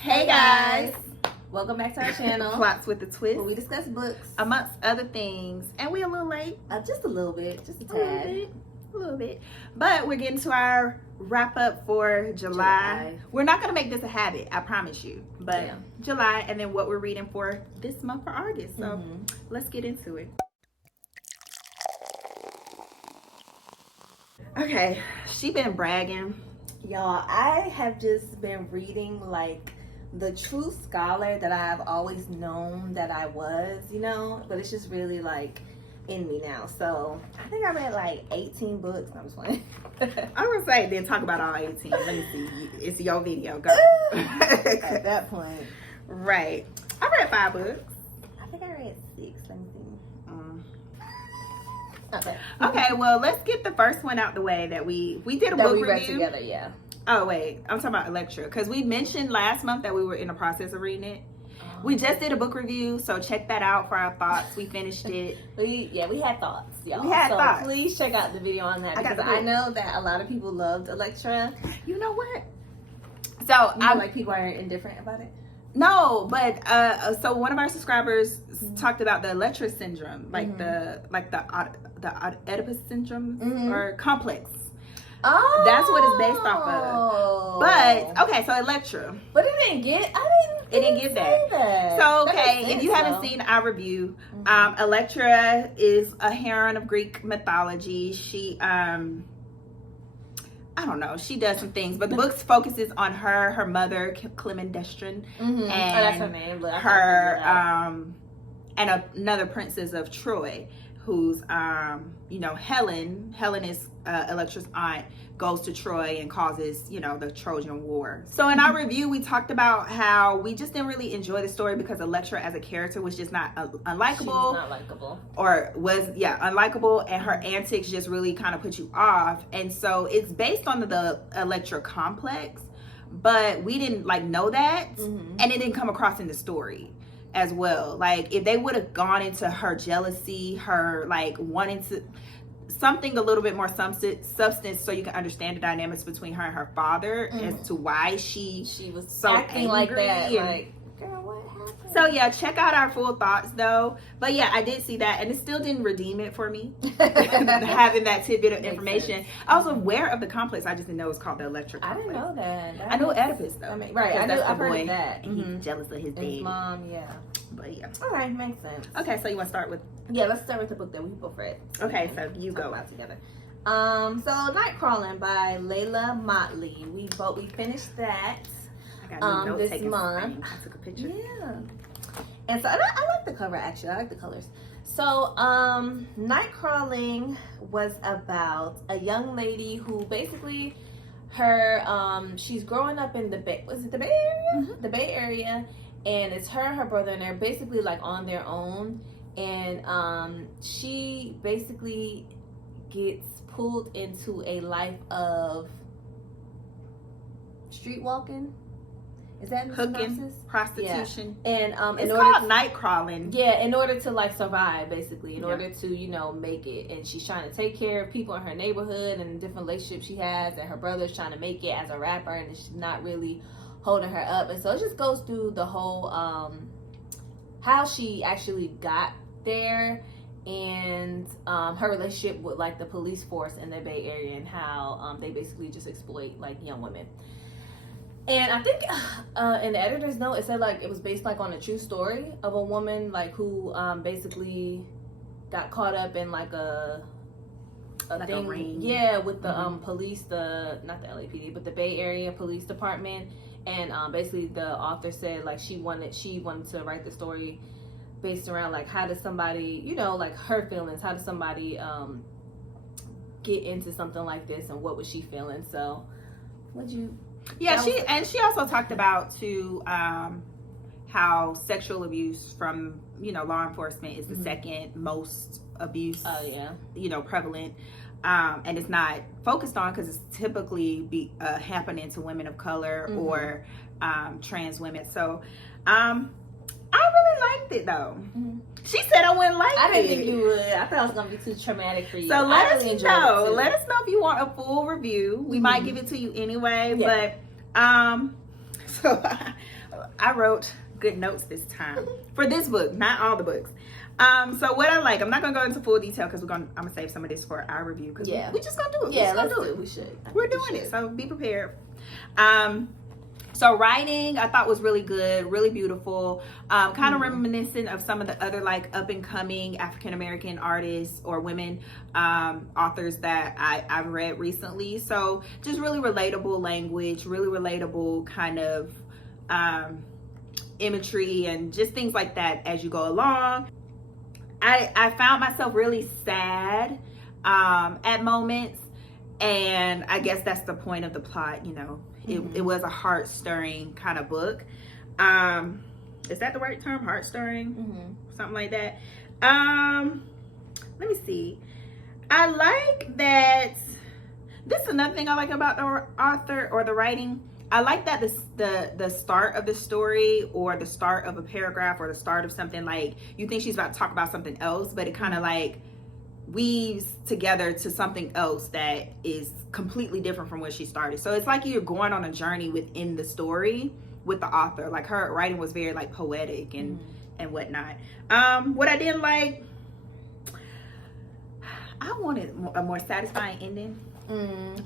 Hey guys! Welcome back to our channel. Plots with a Twist. Where we discuss books. Amongst other things. And we a little late. Just a little bit. Just a tad. A little bit. But we're getting to our wrap up for July. We're not going to make this a habit, I promise you. But yeah. July, and then what we're reading for this month for August. So let's get into it. Okay, she been bragging. Y'all, I have just been reading like the true scholar that I've always known that I was, you know, but it's just really like in me now. So I think I read like 18 books. I'm just playing. I was gonna say, then talk about all 18. Let me see. It's your video. Go. At that point. Right. I read 5 books. I think I read 6. Let me see. Okay, well, let's get the first one out the way that we did a book review. Read together, yeah. Oh, wait. I'm talking about Elektra. Because we mentioned last month that we were in the process of reading it. We just did a book review, so check that out for our thoughts. We finished it. We had thoughts, y'all. We had thoughts. Please check out the video on that because I know that a lot of people loved Elektra. You know what? So I like people are indifferent about it. No, but so one of our subscribers talked about the Elektra syndrome, like the Oedipus syndrome or complex. Oh, that's what it's based off of. But okay, so Elektra. But it didn't get. It didn't get that. So okay, if you haven't seen our review, Elektra is a heroine of Greek mythology. She I don't know. She does some things, but the book focuses on her mother, Clemendestrin, and that's her name. And another princess of Troy, who's Helen. Helen is Elektra's aunt, goes to Troy and causes the Trojan War. So in our review, we talked about how we just didn't really enjoy the story because Elektra as a character was just not unlikable. She was not likable. Or was unlikable, and her antics just really kind of put you off. And so it's based on the Elektra complex, but we didn't know that, and it didn't come across in the story as well. Like if they would have gone into her jealousy, her wanting to something a little bit more substance so you can understand the dynamics between her and her father as to why she was so acting like that. Like, girl, what happened? So yeah, check out our full thoughts though. But yeah, I did see that, and it still didn't redeem it for me having that tidbit of information. I was aware of the complex, I just didn't know it was called the Elektra complex. I didn't know that. I know Oedipus though. Right, I've heard of that. He's jealous of his dad. His mom, yeah. But yeah. All right, makes sense. Okay, so you want to start with? Yeah, let's start with the book that we both read. Okay, so you go out together. So Nightcrawling by Leila Mottley. We finished that this month. I took a picture. Yeah. And so I like the cover actually. I like the colors. So Nightcrawling was about a young lady who basically she's growing up in the Bay Area? The Bay Area, and it's her brother, and they're basically on their own, and she basically gets pulled into a life of street walking. Is that hooking, prostitution, and it's called Nightcrawling. Yeah, in order to survive, basically, in order to make it, and she's trying to take care of people in her neighborhood and the different relationships she has, and her brother's trying to make it as a rapper, and she's not really holding her up, and so it just goes through the whole how she actually got there, and her relationship with the police force in the Bay Area, and how they basically just exploit young women. And I think in the editor's note, it said it was based on a true story of a woman who basically got caught up in a thing, a ring. Yeah, with the police, not the LAPD, but the Bay Area Police Department. And basically the author said she wanted to write the story based around how does somebody, her feelings, how does somebody get into something like this, and what was she feeling? So what'd you? Yeah, she also talked about too how sexual abuse from law enforcement is the second most abuse prevalent, and it's not focused on because it's typically happening to women of color or trans women. So I really liked it though. She said I wouldn't like it. I didn't think you would. I thought it was gonna be too traumatic for you. So let us know. Let us know if you want a full review. We might give it to you anyway. Yeah. But So I wrote good notes this time for this book, not all the books. So what I like, I'm not gonna go into full detail because I'm gonna save some of this for our review because we just gonna do it. Yeah, let's do it. We should. We're doing it, so be prepared. So writing I thought was really good, really beautiful, kind of reminiscent of some of the other like up and coming African American artists or women authors that I've read recently. So just really relatable language, really relatable kind of imagery and just things like that as you go along. I found myself really sad at moments, and I guess that's the point of the plot, you know. It was a heart-stirring kind of book. Is that the right term? Heart-stirring? Something like that. Let me see. I like that. This is another thing I like about the author or the writing. I like that the start of the story or the start of a paragraph or the start of something, like you think she's about to talk about something else, but it kind of like weaves together to something else that is completely different from where she started. So it's like you're going on a journey within the story with the author. Like her writing was very like poetic and whatnot. What I didn't like, I wanted a more satisfying ending.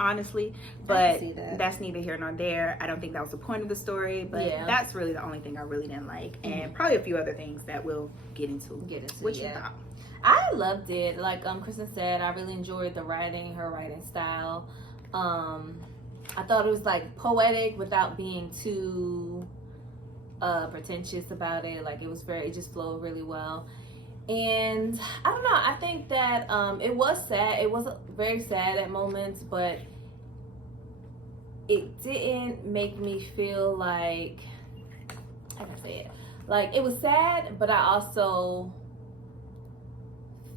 Honestly, but that's neither here nor there. I don't think that was the point of the story, but that's really the only thing I really didn't like, and probably a few other things that we'll get into. What you thought? I loved it. Like Kristen said, I really enjoyed the writing, her writing style. I thought it was like poetic without being too pretentious about it. Like it just flowed really well. And I don't know, I think that it was sad. It was very sad at moments, but it didn't make me feel like, how can I say it? Like, it was sad, but I also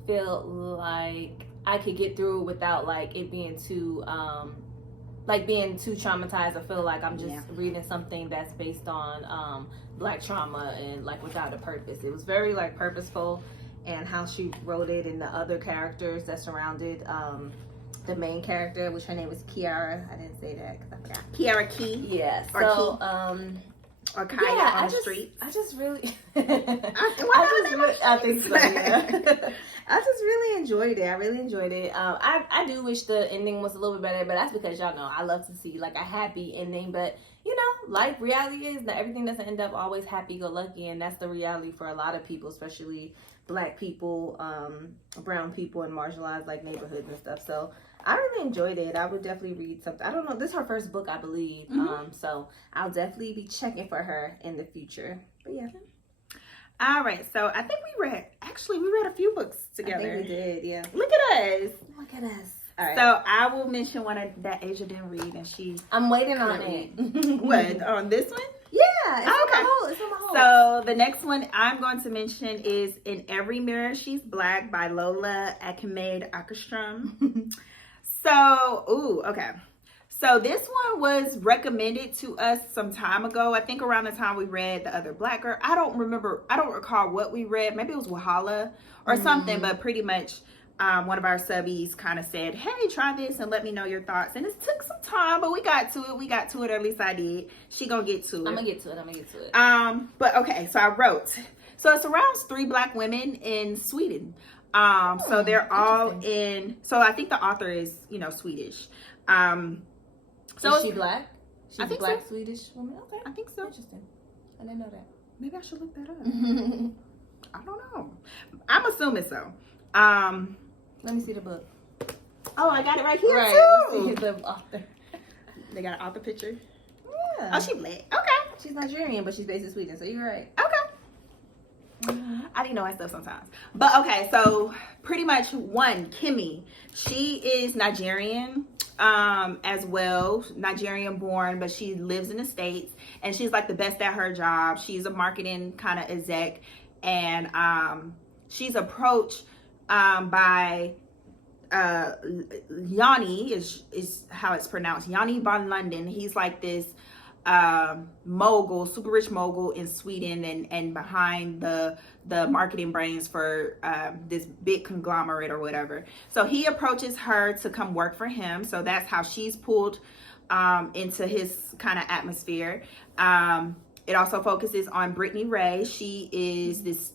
felt like I could get through it without like it being too being too traumatized. I feel like I'm just reading something that's based on Black trauma and like without a purpose. It was very like purposeful, and how she wrote it and the other characters that surrounded the main character, which her name was Kiara. I didn't say that because I forgot. Kiara Key. Yeah. Or so or Kaya on the street. I just really I think so, yeah. I just really enjoyed it. I really enjoyed it. I do wish the ending was a little bit better, but that's because y'all know I love to see like a happy ending. But you know, life reality is that everything doesn't end up always happy-go-lucky, and that's the reality for a lot of people, especially Black people, brown people in marginalized like neighborhoods and stuff. So I really enjoyed it. I would definitely read something. I don't know. This is her first book, I believe. So I'll definitely be checking for her in the future. But yeah. All right. So I think we read a few books together. I think we did. Yeah. Look at us. Look at us. All right. So I will mention one that Asia didn't read, and I'm waiting on it. What, on this one? Yeah. It's on my hold. So the next one I'm going to mention is In Every Mirror She's Black by Lola, Akinmade, Åkerström. Okay. So this one was recommended to us some time ago. I think around the time we read The Other Black Girl. I don't recall what we read. Maybe it was Wahala or something, but pretty much one of our subbies kind of said, hey, try this and let me know your thoughts. And it took some time, but we got to it, or at least I did. She gonna get to it. I'm gonna get to it. But okay, so I wrote. So it surrounds 3 Black women in Sweden. So they're all so I think the author is, Swedish. So is she Black? She's I think a Black so. Swedish woman? Okay. I think so. Interesting. I didn't know that. Maybe I should look that up. I don't know. I'm assuming so. Let me see the book. Oh, I got it right here too. too. Let's see the author. They got an author picture. Yeah. Oh, she's Black. Okay. She's Nigerian, but she's based in Sweden, so you're right. Okay. I didn't know my stuff sometimes. But okay, so pretty much Kimmy, she is Nigerian as well, Nigerian born, but she lives in the States, and she's like the best at her job. She's a marketing kind of exec, and she's approached by Yanni is how it's pronounced, Yanni von London. He's like this mogul, super rich mogul in Sweden, and behind the marketing brains for this big conglomerate or whatever. So he approaches her to come work for him. So that's how she's pulled into his kind of atmosphere. It also focuses on Brittany Ray. She is this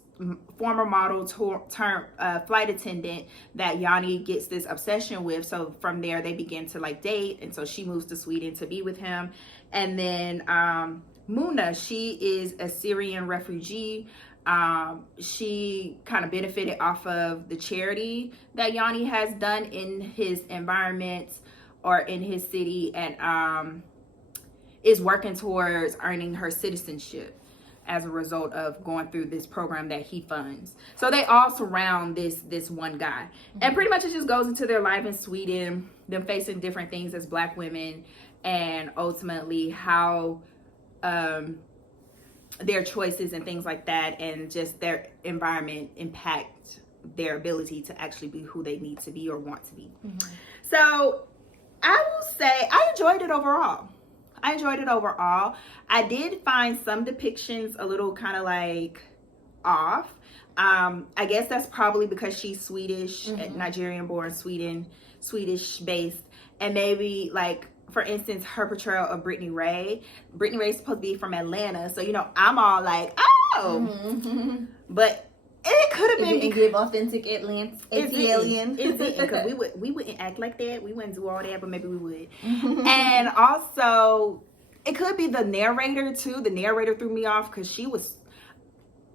former model turned flight attendant that Yanni gets this obsession with. So from there they begin to like date, and so she moves to Sweden to be with him. And then Muna, she is a Syrian refugee. She kind of benefited off of the charity that Yanni has done in his environment or in his city, and is working towards earning her citizenship as a result of going through this program that he funds. So they all surround this one guy. And pretty much it just goes into their life in Sweden, them facing different things as Black women, and ultimately how their choices and things like that and just their environment impact their ability to actually be who they need to be or want to be. So I will say I enjoyed it overall. I did find some depictions a little kind of like off. I guess that's probably because she's Swedish, Nigerian born, Swedish based. And maybe like, for instance, her portrayal of Brittany Ray is supposed to be from Atlanta. So, you know, I'm all like, oh, but it could have been because give authentic Italian. Because we wouldn't act like that. We wouldn't do all that, but maybe we would. And also, it could be the narrator too. The narrator threw me off because she was,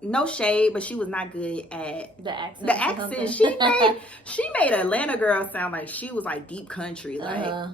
no shade, but she was not good at the accent. The accent. She made Atlanta girl sound like she was like deep country. Like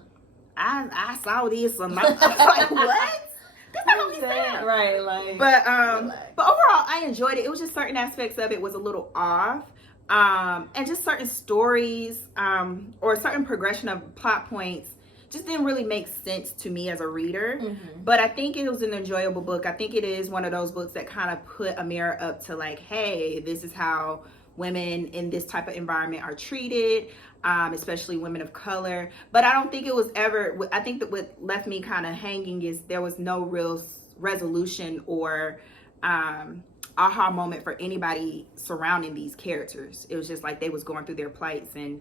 I saw this and I was like, what? That's not how we sound. Right, like. But overall, I enjoyed it. It was just certain aspects of it was a little off. And just certain stories, or a certain progression of plot points just didn't really make sense to me as a reader. But I think it was an enjoyable book. I think it is one of those books that kind of put a mirror up to like, hey, this is how women in this type of environment are treated, especially women of color. But I don't think it was ever, I think that what left me kind of hanging is there was no real resolution or aha moment for anybody surrounding these characters. It was just like they was going through their plights and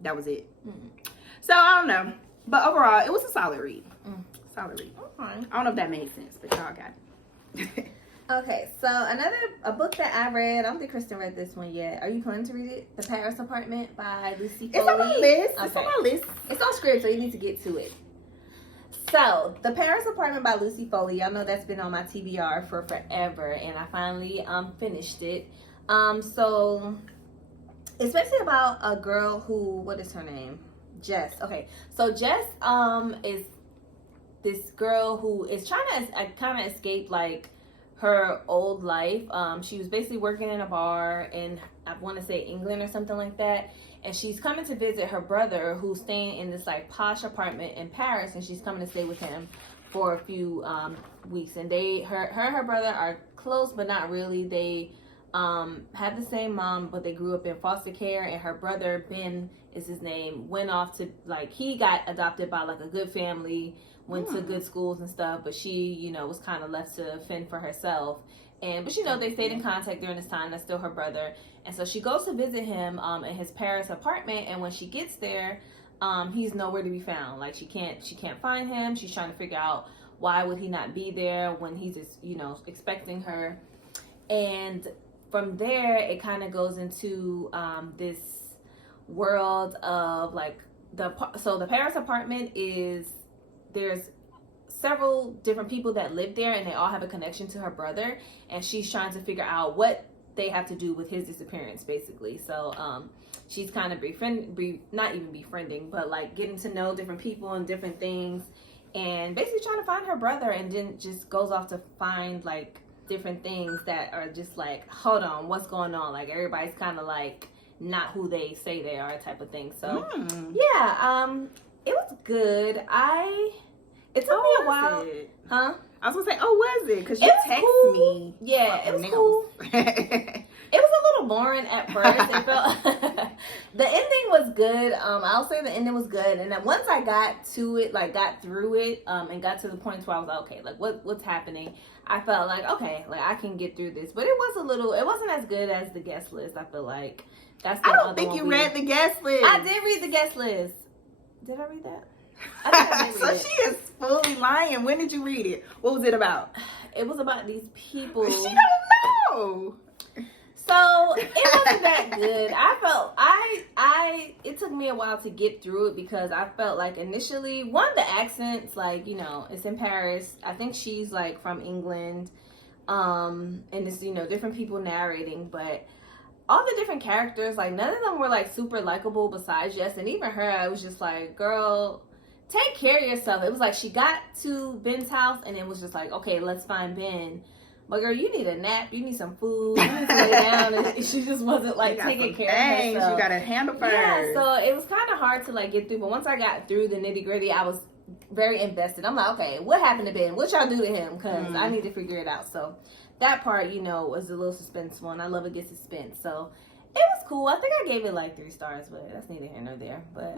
that was it. So I don't know. But overall, it was a solid read. Solid read. Okay. I don't know if that made sense, but y'all got it. Okay, so a book that I read, I don't think Kristen read this one yet. Are you planning to read it? The Paris Apartment by Lucy Foley. It's on my list. Okay. It's on my list. It's on script, so you need to get to it. So, The Paris Apartment by Lucy Foley. Y'all know that's been on my TBR for forever, and I finally finished it. So, it's basically about a girl who, what is her name? Jess. Okay, so Jess is this girl who is trying to kind of escape like her old life. She was basically working in a bar in, I want to say, England or something like that, and she's coming to visit her brother who's staying in this like posh apartment in Paris, and she's coming to stay with him for a few weeks. And her and her brother are close but not really. They have the same mom, but they grew up in foster care, and her brother, Ben is his name, went off to, like, he got adopted by like a good family, went to good schools and stuff, but she, you know, was kind of left to fend for herself. But you know, they stayed in contact during this time. That's still her brother. And so she goes to visit him in his Paris apartment, and when she gets there, he's nowhere to be found. Like, she can't find him. She's trying to figure out why would he not be there when he's just, you know, expecting her. And from there, it kind of goes into this world of like the Paris apartment is, there's several different people that live there, and they all have a connection to her brother, and she's trying to figure out what they have to do with his disappearance, basically. So she's kind of not even befriending, but like getting to know different people and different things, and basically trying to find her brother, and then just goes off to find like different things that are just like, hold on, what's going on? Like, everybody's kind of like not who they say they are, type of thing. So yeah, it was good. It took me a while. Huh? I was gonna say, was it? Because you texted me. Yeah, it was cool. It was a little boring at first. It felt the ending was good. I'll say the ending was good. And then once I got to it, like got through it, and got to the point where I was like, okay, like what's happening? I felt like, okay, like I can get through this. But it wasn't as good as the guest list. I feel like that's. I don't think you read the guest list. I did read the guest list. Did I read that? I think I did read So it. she is fully lying. When did you read it? What was it about? It was about these people. She don't know. So it wasn't that good. It took me a while to get through it because I felt like initially, the accents, like, it's in Paris. I think she's like from England. And it's, different people narrating, but all the different characters, like none of them were like super likable besides Jess. And even her, I was just like, girl, take care of yourself. It was like she got to Ben's house and it was just like, okay, let's find Ben. But girl, you need a nap. You need some food. You need to lay down. And she just wasn't like taking care of herself. You got to handle first. Yeah, so it was kind of hard to like get through. But once I got through the nitty gritty, I was very invested. I'm like, okay, what happened to Ben? What y'all do to him? Because I need to figure it out. So that part, was a little suspenseful, and I love a good suspense. So it was cool. I think I gave it like 3 stars, but that's neither here nor there. But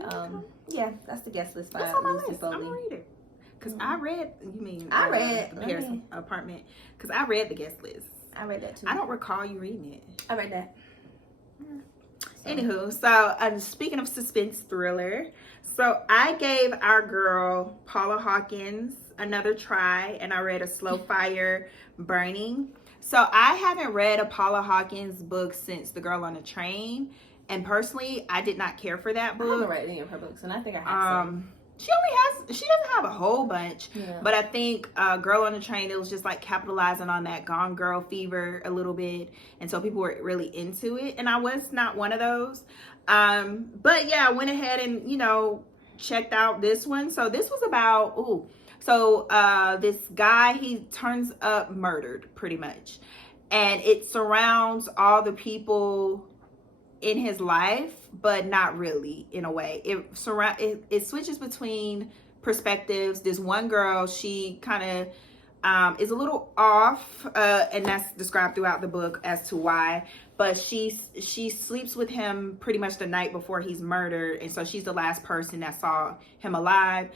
yeah, that's the guest list. That's on my list. I'm gonna read it. Because I read, I read the Paris apartment. Because I read the guest list. I read that too. I don't recall you reading it. I read that. Anywho, so speaking of suspense thriller, so I gave our girl Paula Hawkins another try, and I read A Slow Fire Burning. So I haven't read a Paula Hawkins book since The Girl on the Train, and personally, I did not care for that book. I haven't read any of her books, and I think I have some. She doesn't have a whole bunch, but I think Girl on the Train, it was just like capitalizing on that Gone Girl fever a little bit, and so people were really into it, and I was not one of those. But yeah, I went ahead and checked out this one. So this was about this guy, he turns up murdered pretty much, and it surrounds all the people in his life, but not really, in a way. It switches between perspectives. This one girl, she kind of is a little off, and that's described throughout the book as to why, but she sleeps with him pretty much the night before he's murdered, and so she's the last person that saw him alive.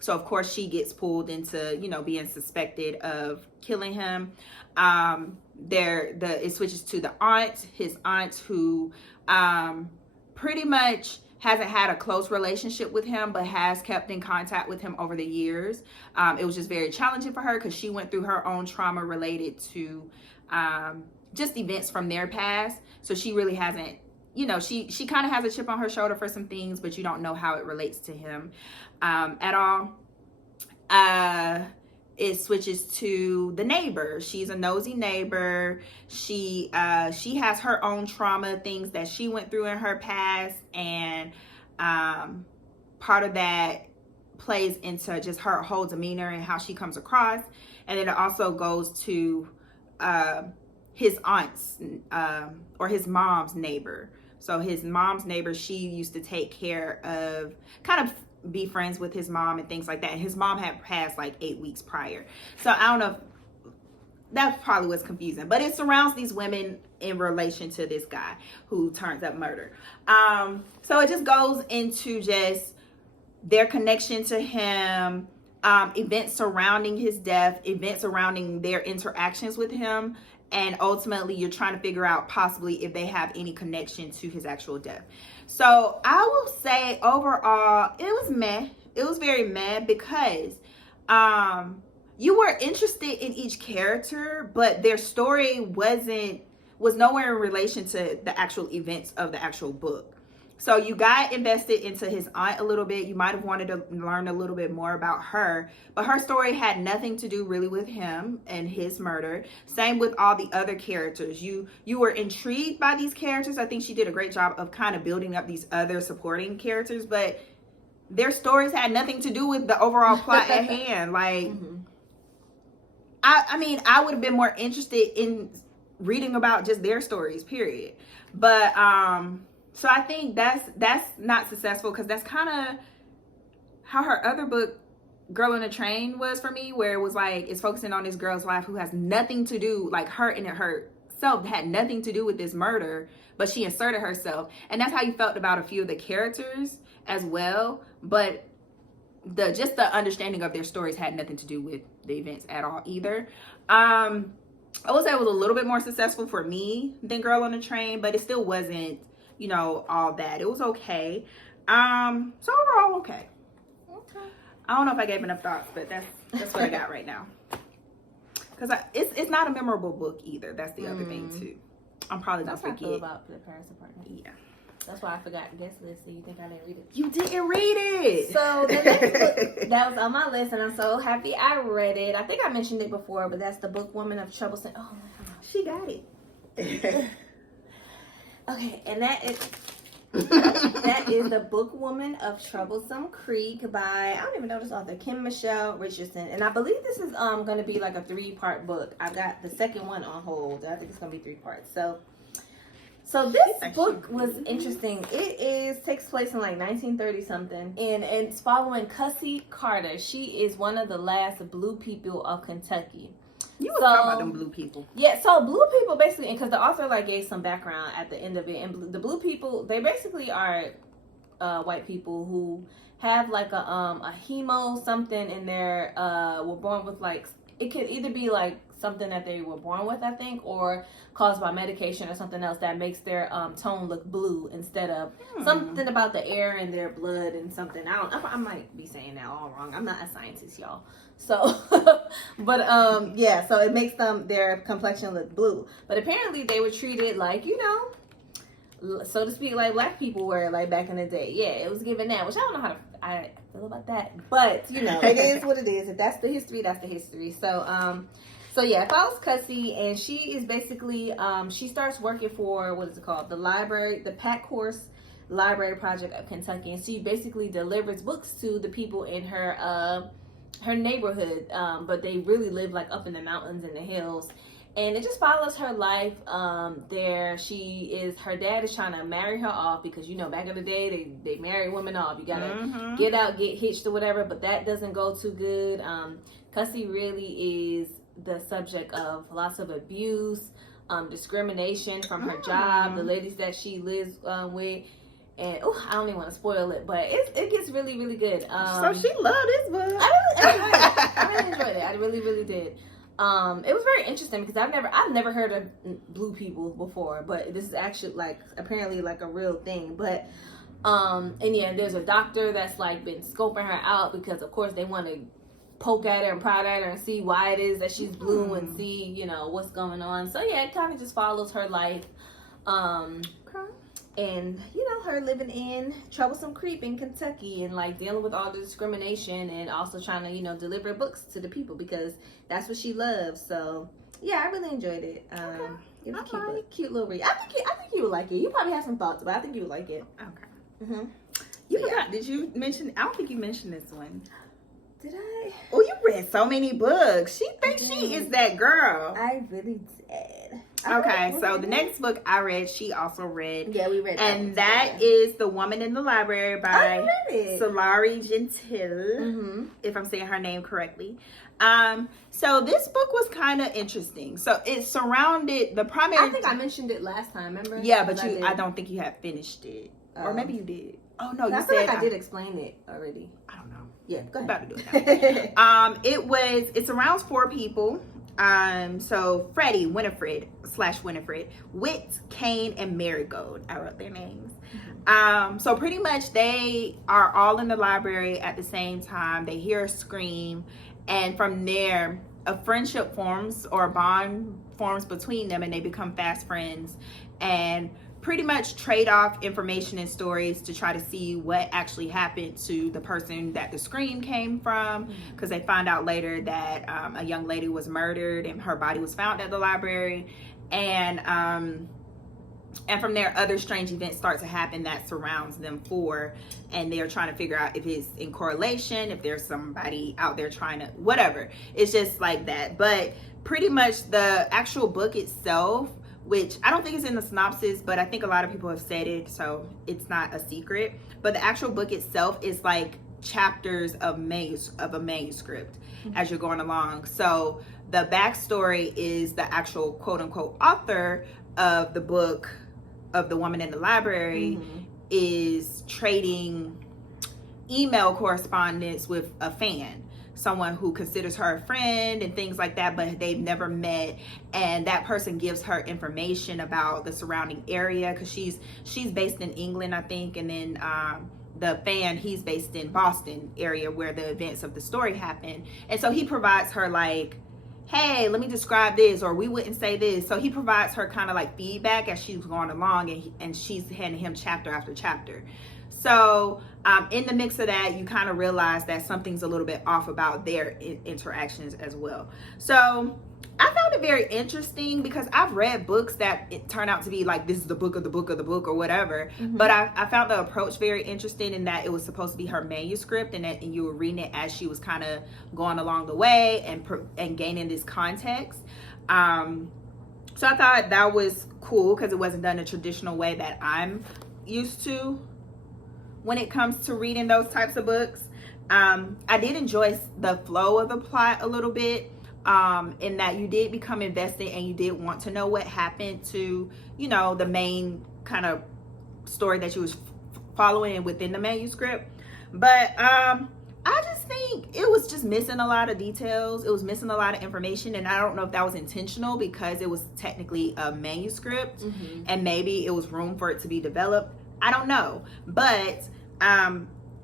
So of course she gets pulled into being suspected of killing him. It switches to his aunt, who pretty much hasn't had a close relationship with him, but has kept in contact with him over the years. It was just very challenging for her because she went through her own trauma related to just events from their past. So she really hasn't, she kind of has a chip on her shoulder for some things, but you don't know how it relates to him at all. It switches to the neighbor. She's a nosy neighbor. She has her own trauma, things that she went through in her past, and part of that plays into just her whole demeanor and how she comes across. And then it also goes to his aunt's or his mom's neighbor. So his mom's neighbor, she used to take care of, kind of be friends with his mom and things like that. And his mom had passed like 8 weeks prior. So I don't know if that probably was confusing, but it surrounds these women in relation to this guy who turns up murdered. So it just goes into just their connection to him, events surrounding his death, events surrounding their interactions with him, and ultimately you're trying to figure out possibly if they have any connection to his actual death. So I will say overall, it was meh. It was very meh because you were interested in each character, but their story was nowhere in relation to the actual events of the actual book. So you got invested into his aunt a little bit. You might have wanted to learn a little bit more about her, but her story had nothing to do really with him and his murder. Same with all the other characters. You were intrigued by these characters. I think she did a great job of kind of building up these other supporting characters, but their stories had nothing to do with the overall plot at hand. Like, I mean, I would have been more interested in reading about just their stories, period. But, so I think that's not successful, because that's kind of how her other book, Girl on a Train, was for me, where it was like, it's focusing on this girl's life who has nothing to do, like her and herself had nothing to do with this murder, but she inserted herself. And that's how you felt about a few of the characters as well. But just the understanding of their stories had nothing to do with the events at all either. I would say it was a little bit more successful for me than Girl on a Train, but it still wasn't, all that. It was okay. So overall, okay. I don't know if I gave enough thoughts, but that's what I got right now. Because it's not a memorable book either. That's the other thing too. I'm probably gonna forget. That's how I feel about the Paris Apartment. Yeah. That's why I forgot to guess list. So you think I didn't read it? You didn't read it. So the next book that was on my list, and I'm so happy I read it. I think I mentioned it before, but that's The Book Woman of Troublesome. Oh my gosh, She got it. Okay, and that is The Book Woman of Troublesome Creek by, I don't even know this author, Michele Richardson. And I believe this is going to be like a 3-part book. I got the second one on hold. I think it's going to be 3 parts. So this book was interesting. It takes place in like 1930 something, and it's following Cussie Carter. She is one of the last blue people of Kentucky. You were talking about them blue people. Yeah, so blue people basically, because the author like gave some background at the end of it, and the blue people, they basically are white people who have like a hemo something in their were born with, like, it could either be like something that they were born with, I think, or caused by medication or something else that makes their tone look blue instead of something about the air in their blood and something. I might be saying that all wrong. I'm not a scientist, y'all. So, but yeah, so it makes their complexion look blue. But apparently they were treated like, you know, so to speak, like black people were like back in the day. Yeah, it was given that, which I don't know how I feel about that, but you know, it is what it is. If that's the history, that's the history. So yeah, it follows Cussie, and she is basically, she starts working for, what is it called? The library, the Pack Horse Library Project of Kentucky. And she basically delivers books to the people in her neighborhood. But they really live like up in the mountains and the hills. And it just follows her life there. Her dad is trying to marry her off because, you know, back in the day, they marry women off. You gotta get out, get hitched or whatever, but that doesn't go too good. Cussie really is the subject of lots of abuse, discrimination from her job, the ladies that she lives with, and I don't even want to spoil it, but it gets really, really good. So she loved this book. I really enjoyed it. I really, really did. It was very interesting because I've never heard of blue people before, but this is actually like apparently like a real thing. But and yeah, there's a doctor that's like been scoping her out because of course they want to poke at her and prod at her and see why it is that she's blue and see, you know, what's going on. So yeah, it kind of just follows her life. And you know, her living in Troublesome Creek in Kentucky and like dealing with all the discrimination and also trying to, you know, deliver books to the people because that's what she loves. So yeah, I really enjoyed it. It was a cute little read. I think you would like it. You probably have some thoughts, but I think you would like it. Okay. You forgot? Did you mention? I don't think you mentioned this one. Did I? Oh, you read so many books. She thinks she is that girl. I really did. Okay, so the next book I read, she also read. Yeah, we read that. And that is The Woman in the Library by Sulari Gentill, if I'm saying her name correctly. So this book was kind of interesting. So it surrounded the primary. I think I mentioned it last time, remember? Yeah, but I don't think you had finished it. Or maybe you did. Oh, no, I feel like I did explain it already. I don't know. Yeah, go ahead. About to do it now. It surrounds 4 people. So Freddie, Winifred, Whit, Kane, and Marigold. I wrote their names. So pretty much they are all in the library at the same time. They hear a scream, and from there, a friendship forms or a bond forms between them, and they become fast friends and pretty much trade off information and stories to try to see what actually happened to the person that the scream came from, because they find out later that a young lady was murdered and her body was found at the library, and from there other strange events start to happen that surrounds them 4, and they're trying to figure out if it's in correlation, if there's somebody out there trying to whatever. It's just like that. But pretty much the actual book itself, which I don't think is in the synopsis, but I think a lot of people have said it, so it's not a secret. But the actual book itself is like chapters of a manuscript as you're going along. So the backstory is the actual quote-unquote author of the book of The Woman in the Library is trading email correspondence with a fan, someone who considers her a friend and things like that, but they've never met, and that person gives her information about the surrounding area because she's based in England, I think, and then the fan, he's based in Boston area where the events of the story happen. And so he provides her like, hey, let me describe this, or we wouldn't say this. So he provides her kind of like feedback as she's going along, and she's handing him chapter after chapter. So in the mix of that, you kind of realize that something's a little bit off about their interactions as well. So I found it very interesting because I've read books that it turn out to be like, this is the book of the book of the book or whatever. But I found the approach very interesting in that it was supposed to be her manuscript, and that you were reading it as she was kind of going along the way and gaining this context. So I thought that was cool because it wasn't done a traditional way that I'm used to when it comes to reading those types of books. I did enjoy the flow of the plot a little bit. In that you did become invested and you did want to know what happened to, you know, the main kind of story that you was following within the manuscript. But I just think it was just missing a lot of details. It was missing a lot of information, and I don't know if that was intentional because it was technically a manuscript and maybe it was room for it to be developed. I don't know. But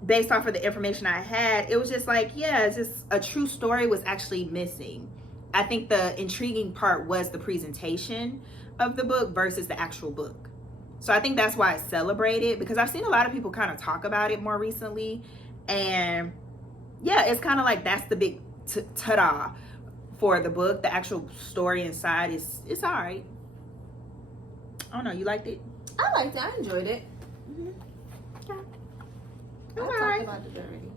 based off of the information I had, it was just like, yeah, it's just a true story was actually missing. I think the intriguing part was the presentation of the book versus the actual book. So I think that's why it's celebrated, because I've seen a lot of people kind of talk about it more recently. And yeah, it's kind of like that's the big ta-da for the book. The actual story inside it's all right. I don't know, you liked it? I liked it. I enjoyed it. Yeah. I talked about it already.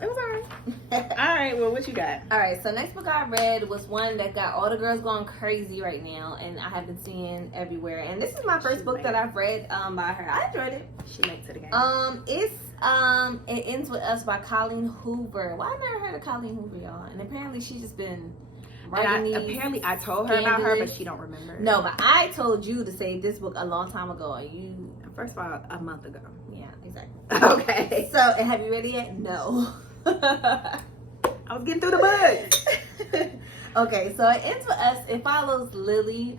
It was alright. Alright, well, what you got? Alright, so next book I read was one that got all the girls going crazy right now, and I have been seeing everywhere. And this is my first book that I've read by her. I enjoyed it. She late to the game. It's It Ends With Us by Colleen Hoover. Well, I never heard of Colleen Hoover, y'all. And apparently she's just been writing apparently I told her about her, but she don't remember. No, but I told you to save this book a long time ago, and you... First of all, a month ago. Yeah, exactly. Okay. So, have you read it yet? No. I was getting through the book. Okay, so It Ends With Us. It follows Lily,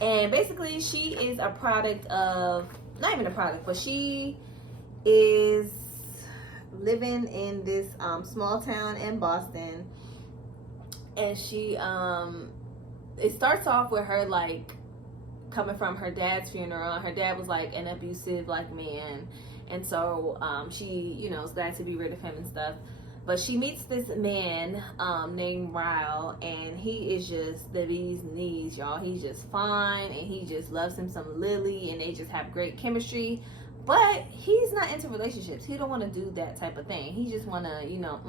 and basically she is a product of, not even a product, but she is living in this small town in Boston, and she it starts off with her like coming from her dad's funeral. Her dad was like an abusive like man, and so she, you know, is glad to be rid of him and stuff. But she meets this man named Rowell, and he is just the bee's knees, y'all. He's just fine, and he just loves him some Lily, and they just have great chemistry. But he's not into relationships. He don't want to do that type of thing. He just want to, you know,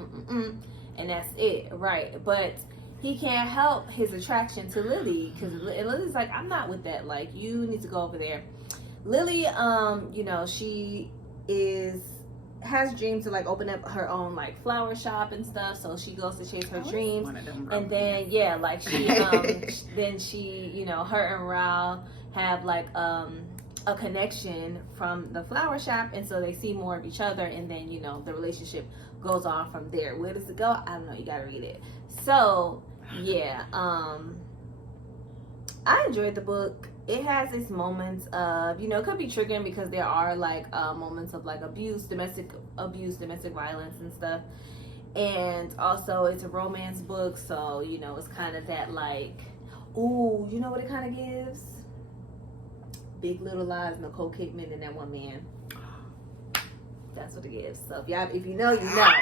and that's it, right? But he can't help his attraction to Lily, because Lily's like, I'm not with that. Like, you need to go over there. Lily, you know, she has dreams to like open up her own like flower shop and stuff, so she goes to chase her dreams. And then yeah, like she then she, you know, her and Rowell have like a connection from the flower shop, and so they see more of each other, and then, you know, the relationship goes on from there. Where does it go? I don't know, you gotta read it. So yeah, I enjoyed the book. It has its moments of, you know, it could be triggering because there are like moments of like abuse, domestic violence and stuff. And also it's a romance book, so, you know, it's kind of that like, ooh, you know what it kind of gives? Big Little Lies, Nicole Kidman and That One Man. That's what it gives. So if you know, you know.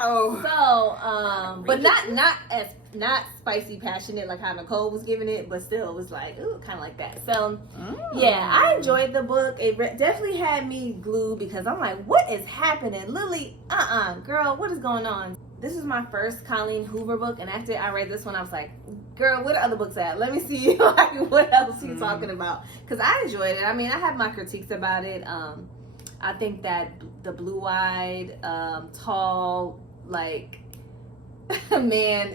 So, but not spicy, passionate like how Nicole was giving it, but still it was like, ooh, kind of like that. So, yeah, I enjoyed the book. It definitely had me glued because I'm like, what is happening? Lily, girl, what is going on? This is my first Colleen Hoover book, and after I read this one, I was like, girl, what are other books at? Let me see like what else she's talking about, because I enjoyed it. I mean, I have my critiques about it. I think that the blue-eyed, tall, like, man,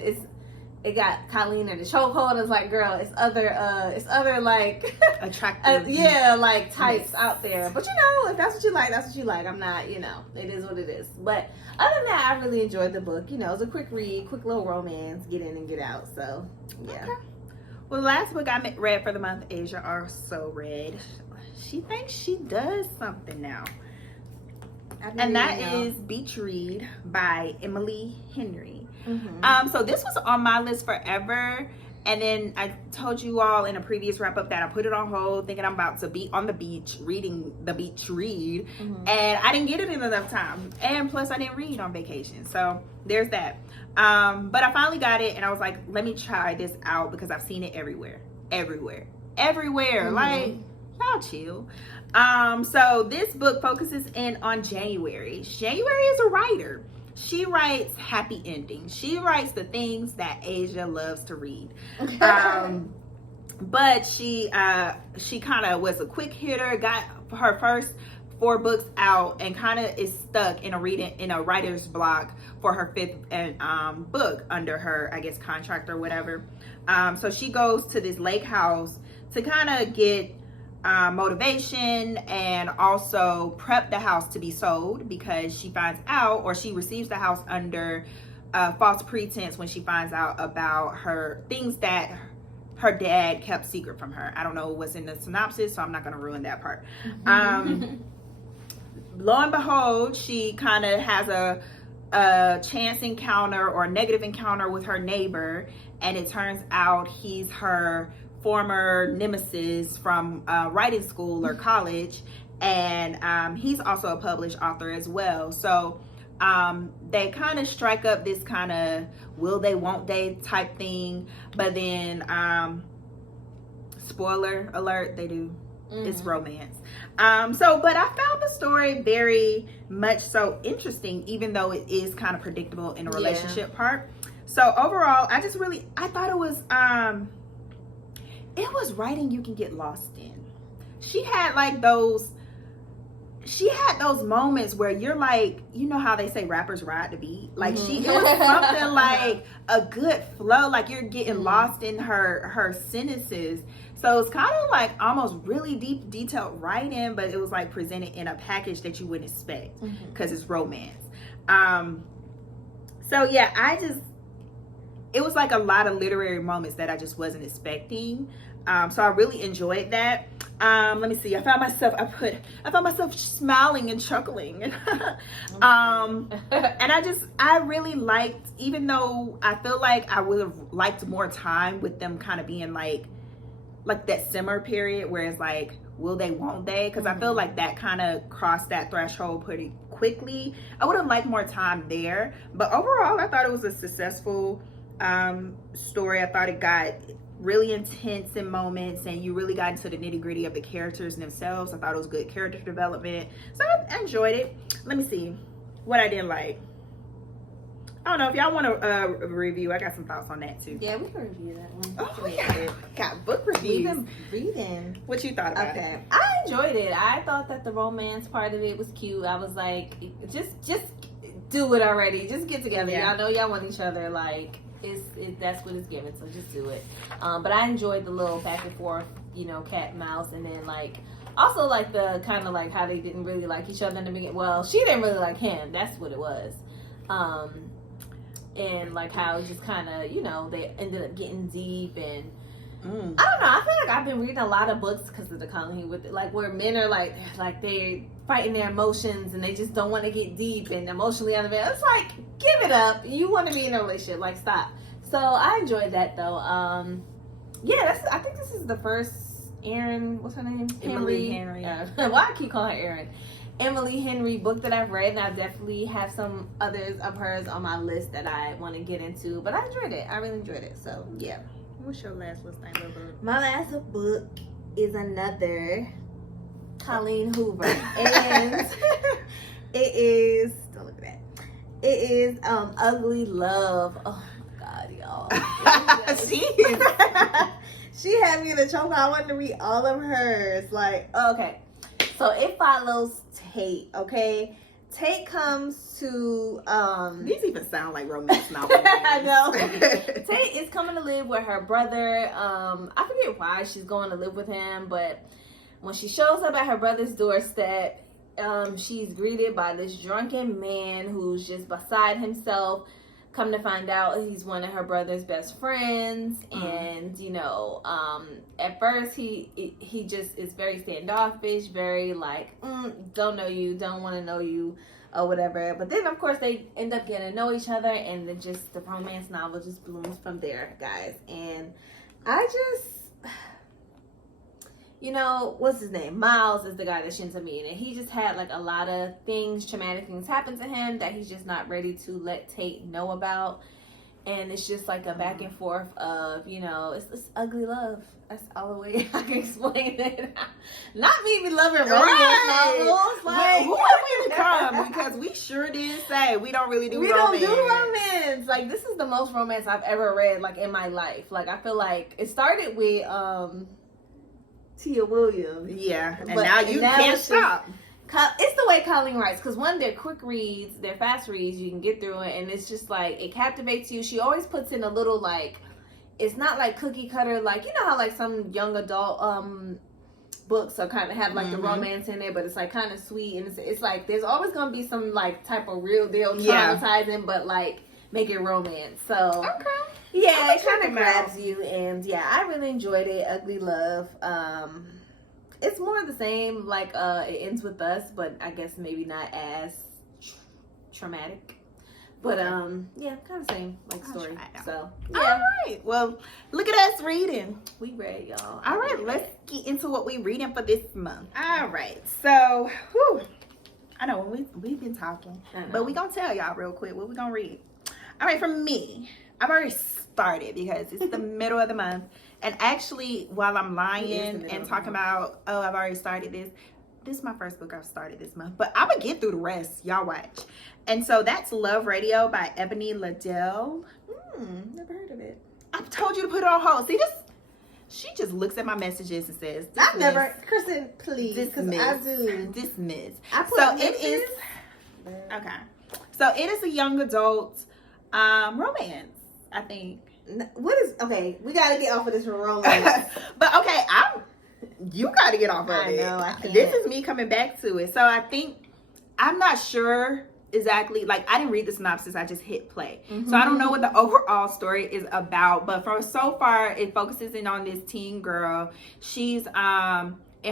it got Colleen in the chokehold. It's like, girl, it's other like attractive, yeah, like types out there. But you know, if that's what you like, that's what you like. I'm not, you know, it is what it is. But other than that, I really enjoyed the book. You know, it was a quick read, quick little romance, get in and get out. So yeah. Okay. Well, the last book I read for the month, Asia Also Read. She thinks she does something now. And that is Beach Read by Emily Henry. Mm-hmm. So this was on my list forever. And then I told you all in a previous wrap up that I put it on hold, thinking I'm about to be on the beach reading the Beach Read. Mm-hmm. And I didn't get it in enough time. And plus I didn't read on vacation. So there's that. But I finally got it and I was like, let me try this out because I've seen it everywhere. Mm-hmm. Like, y'all chill. So this book focuses in on January. January is a writer. She writes happy endings. She writes the things that Asia loves to read. But she kind of was a quick hitter, got her first 4 books out, and kind of is stuck in a writer's block for her 5th book under her, I guess, contract or whatever. So she goes to this lake house to kind of get motivation and also prep the house to be sold, because she finds out, or she receives the house under false pretense when she finds out about her things that her dad kept secret from her. I don't know what's in the synopsis, so I'm not going to ruin that part. Lo and behold, she kind of has a chance encounter or a negative encounter with her neighbor, and it turns out he's her former nemesis from writing school or college, and he's also a published author as well. So they kind of strike up this kind of will they won't they type thing, but then spoiler alert, they do. It's romance. But I found the story very much so interesting, even though it is kind of predictable in a relationship part. So overall, I thought it was writing you can get lost in. She had those moments where you're like, you know how they say rappers ride the beat? Like it was something like a good flow, like you're getting lost in her sentences. So it's kind of like almost really deep, detailed writing, but it was like presented in a package that you wouldn't expect because it's romance. So yeah, it was like a lot of literary moments that I just wasn't expecting. So I really enjoyed that. Let me see. I found myself smiling and chuckling. And I really liked, even though I feel like I would have liked more time with them kind of being like that simmer period where it's like, will they, won't they? Because I feel like that kind of crossed that threshold pretty quickly. I would have liked more time there. But overall, I thought it was a successful story. I thought it got really intense in moments, and you really got into the nitty-gritty of the characters themselves. I thought it was good character development, so I enjoyed it. Let me see what I didn't like. I don't know if y'all want to review. I got some thoughts on that too. Yeah, we can review that one. Oh yeah, got book reviews. Reading. What you thought about it? I enjoyed it. I thought that the romance part of it was cute. I was like, just do it already. Just get together. Yeah. Y'all know y'all want each other. Like, that's what it's given, so just do it. But I enjoyed the little back and forth, cat and mouse, and then also the kind of how they didn't really like each other in the beginning. Well, she didn't really like him. That's what it was. And how it just kind of, they ended up getting deep, and I don't know. I feel like I've been reading a lot of books because of the Colleen with it, where men are they're fighting their emotions and they just don't want to get deep and emotionally on the bed. It's like, give it up. You want to be in a relationship, stop. So I enjoyed that though. I think this is the first Erin, what's her name? Emily Henry. Why I keep calling her Erin? Emily Henry book that I've read, and I definitely have some others of hers on my list that I want to get into. But I enjoyed it. I really enjoyed it. So yeah. What's your last book? My last book is another Colleen Hoover, and it is, don't look at that. It is Ugly Love. Oh my God, y'all. She had me in the choke. I wanted to read all of hers. Okay. So it follows Tate, okay? Tate comes to these even sound like romance novels. I know. Tate is coming to live with her brother. I forget why she's going to live with him, but when she shows up at her brother's doorstep, she's greeted by this drunken man who's just beside himself, come to find out he's one of her brother's best friends. And you know, at first he just is very standoffish, very like don't know you, don't want to know you or whatever. But then of course they end up getting to know each other, and then just the romance novel just blooms from there, guys. And I just, you know, what's his name? Miles is the guy that she ends up meeting. And he just had like a lot of things, traumatic things happen to him that he's just not ready to let Tate know about. And it's just like a back and forth of, you know, it's ugly love. That's all the way I can explain it. Not me loving romance novels. Like, who have we become? Because we sure did say we don't really do romance. We don't do romance. Like, this is the most romance I've ever read, like, in my life. Like, I feel like it started with Tia Williams. Yeah, and now you can't stop. It's the way Colleen writes, because one, they're quick reads, they're fast reads, you can get through it, and it's just like, it captivates you. She always puts in a little, like, it's not like cookie cutter, like, you know how like some young adult books are kind of have like the romance in it, but it's like kind of sweet, and it's like there's always gonna be some like type of real deal traumatizing, but like make it romance. So yeah, it kind of grabs you, and yeah, I really enjoyed it. Ugly Love. It's more of the same, like it ends with us, but I guess maybe not as traumatic. But yeah, kind of same like story. So yeah. All right. Well, look at us reading. We read, y'all. All right, let's get into what we're reading for this month. All right. So, I know we've been talking, but we gonna tell y'all real quick what we gonna read. All right, for me, I've already started because it's the middle of the month, and actually, while I'm lying and talking about, I've already started this. This is my first book I've started this month, but I'm gonna get through the rest. Y'all watch. And so that's Love Radio by Ebony LeDelle. Never heard of it. I've told you to put it on hold. See, she just looks at my messages and says, I've never, Kristen, please, because I do. Dismiss. So it is, okay. So it is a young adult romance, I think. What is, okay, we got to get off of this romance. But okay, you got to get off of it. I know, I can't. This is me coming back to it. So I think, I'm not sure exactly, like I didn't read the synopsis, I just hit play. So I don't know what the overall story is about, but from so far it focuses in on this teen girl. She's in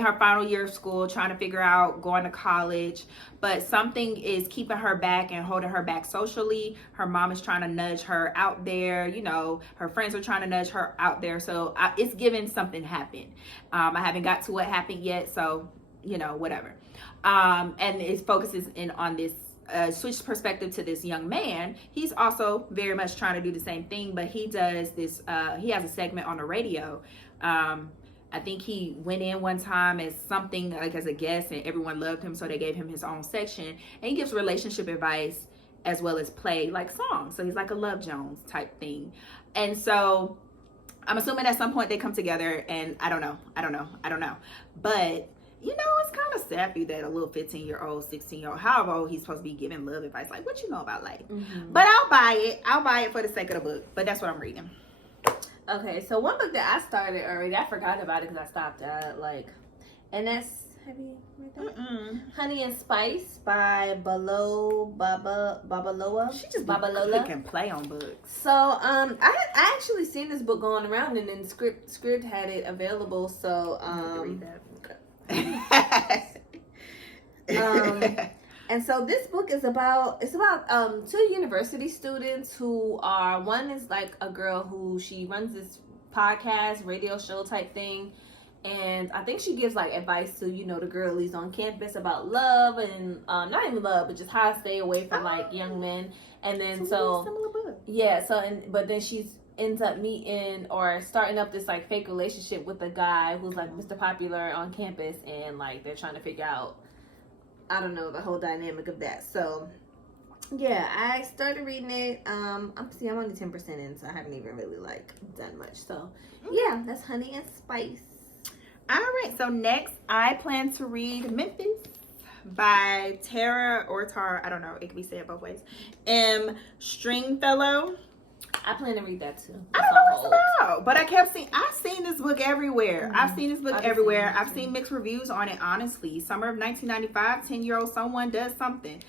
her final year of school trying to figure out going to college, but something is keeping her back and holding her back socially. Her mom is trying to nudge her out there, you know, her friends are trying to nudge her out there. So it's giving something happen. I haven't got to what happened yet, so you know, whatever. And it focuses in on this switch perspective to this young man. He's also very much trying to do the same thing, but he does this, he has a segment on the radio. I think he went in one time as something like as a guest, and everyone loved him, so they gave him his own section, and he gives relationship advice as well as play like songs. So he's like a Love Jones type thing. And so I'm assuming at some point they come together, and I don't know. But you know, it's kind of sappy that a little 15-year-old, 16-year-old, however old he's supposed to be giving love advice. Like, what you know about life? But I'll buy it. I'll buy it for the sake of the book. But that's what I'm reading. Okay, so one book that I started already, I forgot about it because I stopped at and that's, have you read that? Honey and Spice by Babalola. She just Babalola can play on books. So I actually seen this book going around, and then Script had it available. So read that. And so this book is about two university students who are, one is like a girl who she runs this podcast radio show type thing, and I think she gives like advice to, you know, the girlies on campus about love and not even love, but just how to stay away from like young men. And then so yeah, but then she's ends up meeting or starting up this like fake relationship with a guy who's like Mr. Popular on campus, and like they're trying to figure out, I don't know, the whole dynamic of that. So yeah, I started reading it. I'm only 10% in, so I haven't even really like done much. So yeah, that's Honey and Spice. All right, so next I plan to read Memphis by Tara or Tar, I don't know, it can be said both ways. Stringfellow. I plan to read that too. I don't know what it's about, but I've seen this book everywhere. Mm-hmm. I've seen this book everywhere. I've seen mixed reviews on it, honestly. Summer of 1995, 10-year-old someone does something.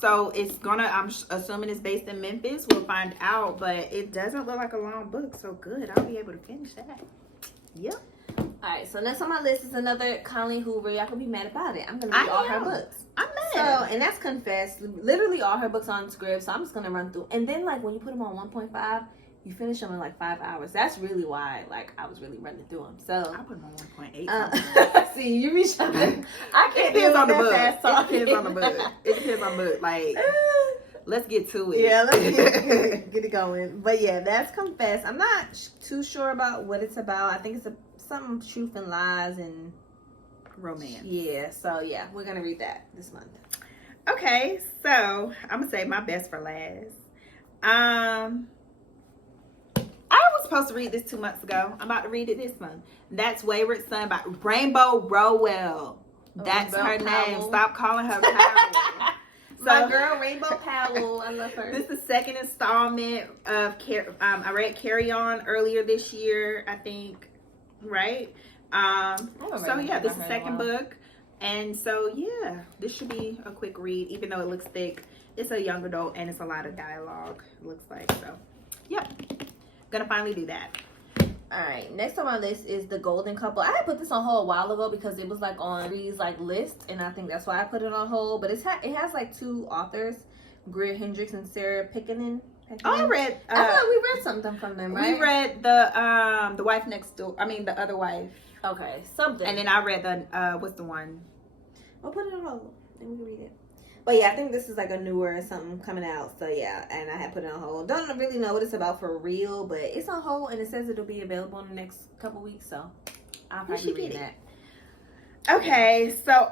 So it's I'm assuming it's based in Memphis. We'll find out, but it doesn't look like a long book, so good. I'll be able to finish that. Yep. Alright, so next on my list is another Colleen Hoover. Y'all can be mad about it. I'm gonna read all her books. I'm mad. So, and that's Confess. Literally all her books on script. So I'm just gonna run through. And then like when you put them on 1.5, you finish them in like 5 hours. That's really why like I was really running through them. So I put them on 1.8. See, you reach out. I can't do on the that book. fast talking. It depends on the book. It depends on the book. Like, let's get to it. Yeah, let's get it going. But yeah, that's Confess. I'm not too sure about what it's about. I think it's something truth and lies and romance. Yeah, so yeah, we're gonna read that this month. Okay, so I'm gonna say my best for last. I was supposed to read this 2 months ago. I'm about to read it this month. That's Wayward Son by Rainbow Rowell. That's her name. Stop calling her Powell. My girl Rainbow Powell. I love her. This is the second installment of I read Carry On earlier this year, I think. Right? So yeah, this is the second book. And so yeah, this should be a quick read, even though it looks thick. It's a young adult and it's a lot of dialogue, it looks like. So yeah, gonna finally do that. All right, next on my list is The Golden Couple. I had put this on hold a while ago because it was like on Reed's like list, and I think that's why I put it on hold. But it has like 2 authors, Greer, Hendricks, and Sarah Pekkanen. Oh, I read. I feel like we read something from them, right? We read the wife next door. I mean, the other wife. Okay, something. And then I read the what's the one? I'll put it on hold. Then we can read it. But yeah, I think this is like a newer something coming out. So yeah, and I had put it on hold. Don't really know what it's about for real, but it's on hold and it says it'll be available in the next couple weeks. So I'll probably read that. Okay, so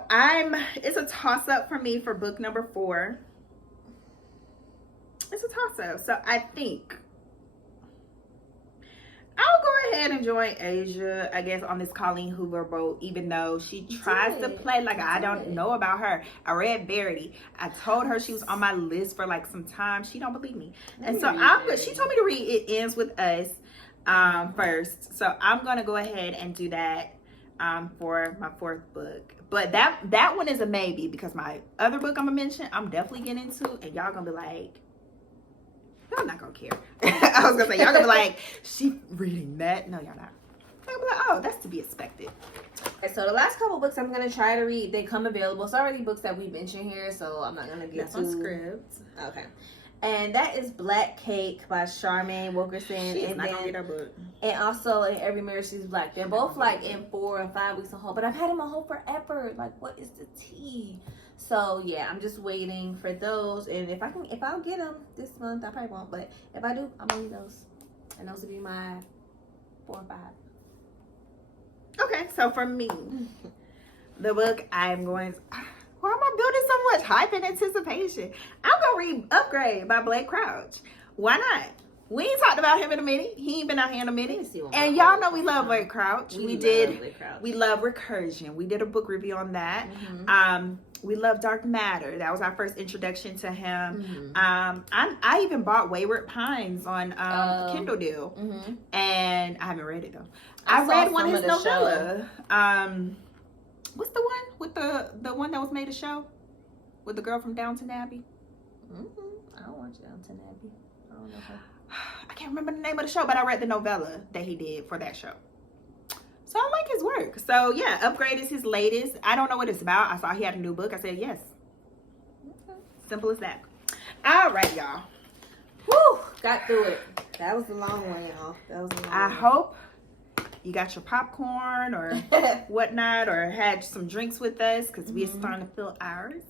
it's a toss up for me for book number 4. It's a toss-up. So I think I'll go ahead and join Asia, I guess, on this Colleen Hoover boat, even though she tries to play like I don't know about her. I read Verity. I told her she was on my list for like some time. She don't believe me. And so she told me to read It Ends With Us first. So I'm going to go ahead and do that for my 4th book. But that one is a maybe because my other book I'm going to mention, I'm definitely getting into, and y'all going to be like, y'all not gonna care. I was gonna say, y'all gonna be like, she reading that? No, y'all not. Y'all be like, oh, that's to be expected. Okay, so the last couple books I'm gonna try to read, they come available. It's already books that we mentioned here, so I'm not gonna get to scripts. Okay. And that is Black Cake by Charmaine Wilkerson. She's not gonna get her book. And also in Every Mirror She's Black. They're both like in 4 or 5 weeks on hold, but I've had them on hold forever. Like, what is the tea? So yeah, I'm just waiting for those, and if I'll get them this month, I probably won't, but if I do, I'm gonna read those, and those will be my 4 or 5. Okay, so for me, the book I'm going to, why am I building so much hype and anticipation? I'm gonna read Upgrade by Blake Crouch. Why not? We ain't talked about him in a minute. He ain't been out here in a minute. And y'all know we love Blake Crouch. We love Recursion. We did a book review on that. Mm-hmm. We love Dark Matter. That was our first introduction to him. Mm-hmm. I even bought Wayward Pines on Kindle deal. Mm-hmm. And I haven't read it though. I read one of his novella. What's the one with the one that was made a show with the girl from Downton Abbey? Mm-hmm. I don't watch Downton Abbey. I don't know her. I can't remember the name of the show, but I read the novella that he did for that show. So I like his work. So yeah, Upgrade is his latest. I don't know what it's about. I saw he had a new book. I said yes. Okay. Simple as that. All right, y'all. Whew, got through it. That was a long one, y'all. That was a long one. I hope you got your popcorn or whatnot, or had some drinks with us, because we're starting to fill ours.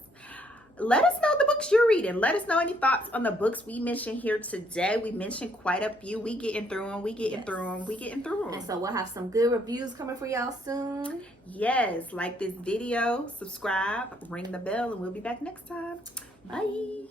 Let us know the books you're reading. Let us know any thoughts on the books we mentioned here today. We mentioned quite a few. We getting through them. And so we'll have some good reviews coming for y'all soon. Yes. Like this video, subscribe, ring the bell, and we'll be back next time. Bye.